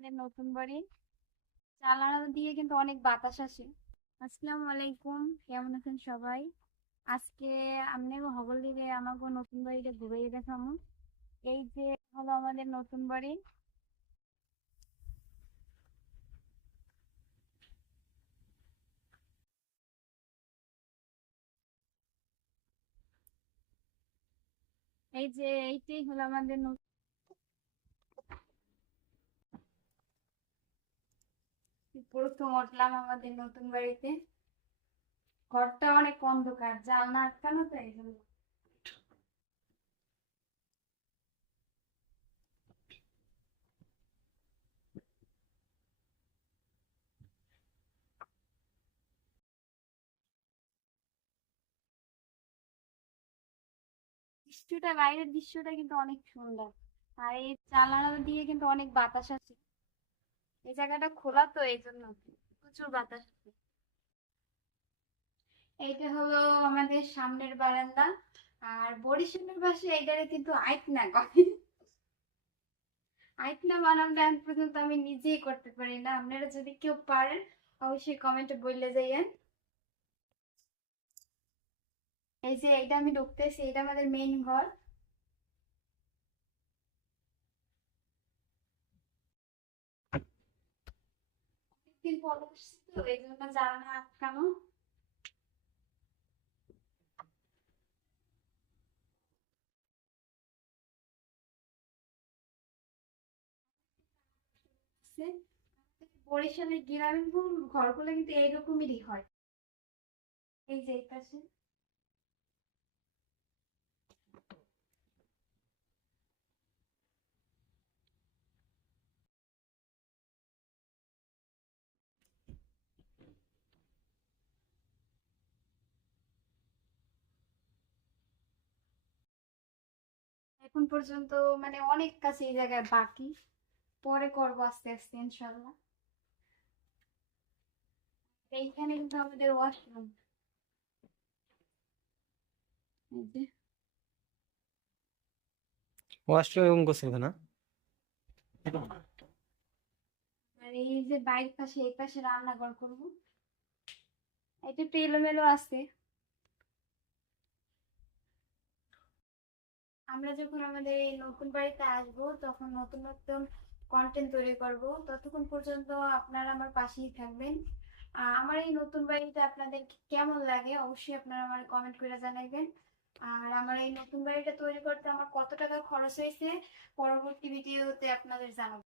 আমাদের নতুন বাড়ি। জানালা দিয়ে কিন্তু অনেক বাতাস আসে। আসসালামু আলাইকুম, কেমন আছেন সবাই? আজকে আমি হগল দিকে আমাকে নতুন বাড়িটা ঘুরে দেখামু এই যে হলো আমাদের নতুন বাড়ি। এই যে এইটাই হলো আমাদের নতুন প্রথম উঠলাম আমাদের নতুন বাড়িতে। ঘরটা অনেক অন্ধকার, জানলা আটকানো তো এই জন্য। দৃশ্যটা, বাইরের দৃশ্যটা কিন্তু অনেক সুন্দর। আর এই জানালা দিয়ে কিন্তু অনেক বাতাস আছে এই জায়গাটা খোলা তো, এই জন্য প্রচুর বাতাস। এইটা হলো আমাদের সামনের বারান্দা। আর বরিশালের পাশে এইটারে কিন্তু আইতনা করে আইতনা বানানটা এখন পর্যন্ত আমি নিজেই করতে পারি না। আপনারা যদি কেউ পারেন, অবশ্যই কমেন্টে বললে যাইয়েন। এই যে এইটা আমি ঢুকতেছি এটা আমাদের মেইন ঘর। অনেকদিন পর তো। বরিশালের গ্রামের ঘর- ঘরগুলো কিন্তু এইরকমেরই হয় এই যে পাশে এখন পর্যন্ত মানে অনেক কাছে এই জায়গায় বাকি। পরে করব আস্তে আস্তে ইনশাল্লাহ। এইখানে কিন্তু আমাদের ওয়াশরুম এই যে। ওয়াশরুম এবং গোসলখানা আর এই যে বাইরের পাশে এই পাশে রান্নাঘর করব। এটা একটু এলোমেলো আছে। আমরা যখন আমাদের এই নতুন বাড়িতে আসব, তখন নতুন নতুন কন্টেন্ট তৈরি করব। ততক্ষণ পর্যন্ত আপনারা আমার পাশেই থাকবেন। আমার এই নতুন বাড়িটা আপনাদের কেমন লাগে অবশ্যই আপনারা আমার কমেন্ট করে জানাইবেন। আর আমার এই নতুন বাড়িটা তৈরি করতে আমার কত টাকা খরচ হয়েছে, পরবর্তী ভিডিওতে আপনাদের জানাব।